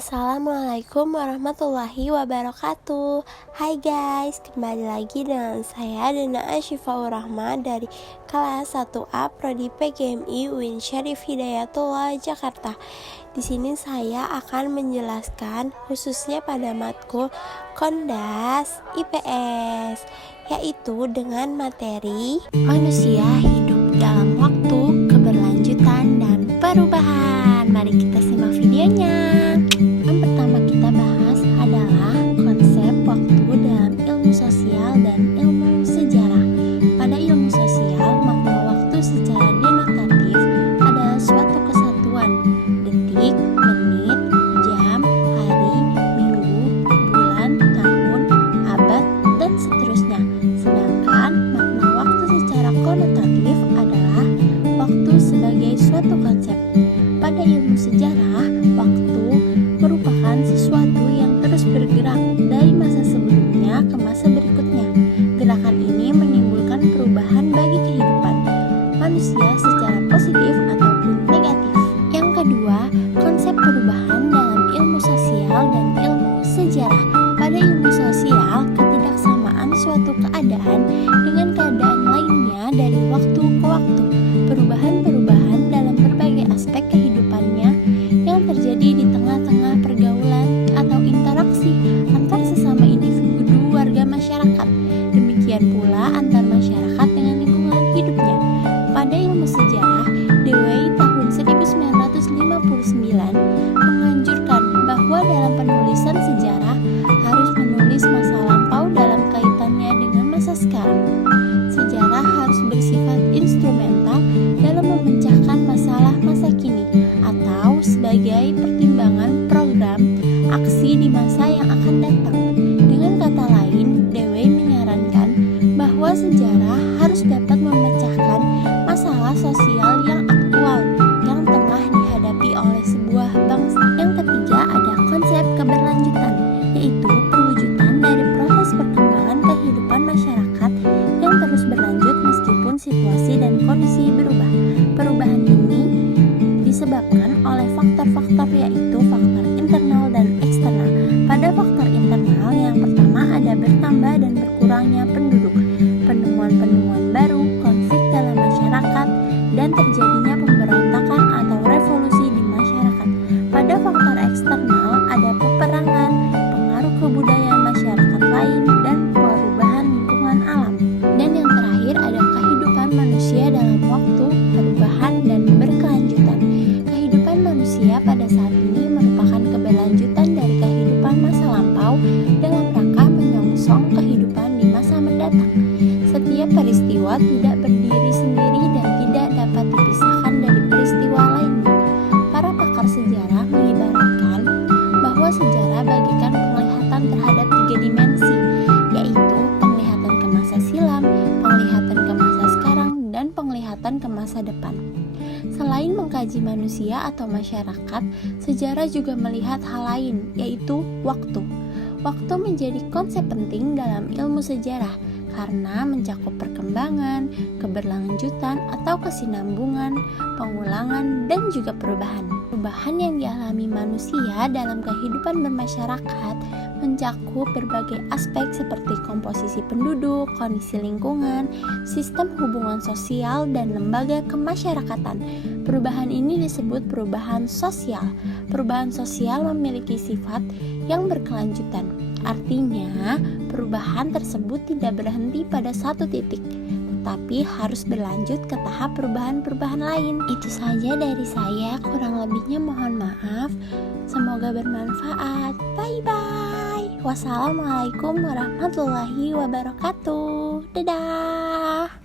Assalamualaikum warahmatullahi wabarakatuh. Hai guys, kembali lagi dengan saya Dana Asyifaur Rahma dari kelas 1A Prodi PGMI UIN Syarif Hidayatullah Jakarta. Di sini saya akan menjelaskan khususnya pada matkul Kondas IPS, yaitu dengan materi manusia hidup dalam waktu, keberlanjutan, dan perubahan. Mari kita simak videonya. Yang pertama kita bahas adalah konsep waktu dalam ilmu sosial dan ilmu sejarah. Pada ilmu sosial, makna waktu secara denotatif adalah suatu kesatuan detik, menit, jam, hari, minggu, bulan, tahun, abad, dan seterusnya. Sedangkan makna waktu secara konotatif adalah waktu sebagai suatu konsep. Pada ilmu sejarah, waktu merupakan sesuatu yang terus bergerak dari masa sebelumnya ke masa berikutnya. Gerakan ini menimbulkan perubahan bagi kehidupan manusia secara positif ataupun negatif. Yang kedua, konsep perubahan dalam ilmu sosial dan ilmu sejarah. Pada ilmu sosial, ketidaksamaan suatu keadaan dengan keadaan lainnya dari waktu ke waktu. Perubahan-perubahan dalam berbagai aspek kehidupannya yang terjadi di tengah-tengah pergaulan atau interaksi antar sesama individu warga masyarakat. Demikian pula antar masyarakat dengan lingkungan hidupnya. Pada ilmu sejarah, Dewey tahun 1959 menganjurkan bahwa dalam penulisan sejarah harus menulis masa lampau dalam kaitannya dengan masa sekarang. Sejarah harus bersifat instrumental dalam memecahkan masalah masa kini atau sebagai pertimbangan program aksi di masa yang akan datang. Dengan kata lain, Dewey menyarankan bahwa sejarah harus dapat memecahkan masalah sosial yang aktual yang tengah dihadapi oleh sebuah bangsa. Yang ketiga ada konsep keberlanjutan, yaitu perwujudan dari proses perkembangan kehidupan masyarakat yang terus berlanjut meskipun situasi dan kondisi berubah. Perubahan ini disebabkan oleh faktor-faktor, yaitu faktor internal dan eksternal. Pada faktor internal, yang pertama ada bertambah dan berkurangnya penduduk, penemuan-penemuan baru, konflik dalam masyarakat, dan terjadinya pemberontakan atau revolusi di masyarakat. Pada faktor eksternal ada peperangan, pengaruh kebudayaan masyarakat lain, dan perubahan lingkungan alam. Dan yang terakhir ada kehidupan manusia dalam waktu, perubahan, dan berkelanjutan. Kehidupan manusia pada saat ini merupakan keberlanjutan dari kehidupan masa lampau dalam rangka menyongsong kehidupan di masa mendatang. Setiap peristiwa tidak berdiri sendiri dan tidak dapat dipisahkan dari peristiwa lainnya. Para pakar sejarah mengibaratkan bahwa sejarah bagikan penglihatan terhadap 3 dimensi, yaitu penglihatan ke masa silam, penglihatan ke masa sekarang, dan penglihatan ke masa depan. Selain mengkaji manusia atau masyarakat, sejarah juga melihat hal lain, yaitu waktu. Waktu menjadi konsep penting dalam ilmu sejarah karena mencakup perkembangan, keberlanjutan atau kesinambungan, pengulangan, dan juga perubahan. Perubahan yang dialami manusia dalam kehidupan bermasyarakat mencakup berbagai aspek seperti komposisi penduduk, kondisi lingkungan, sistem hubungan sosial, dan lembaga kemasyarakatan. Perubahan ini disebut perubahan sosial. Perubahan sosial memiliki sifat yang berkelanjutan. Artinya, perubahan tersebut tidak berhenti pada satu titik, tetapi harus berlanjut ke tahap perubahan-perubahan lain. Itu saja dari saya, kurang lebihnya mohon maaf. Semoga bermanfaat. Bye-bye. Wassalamualaikum warahmatullahi wabarakatuh. Dadah.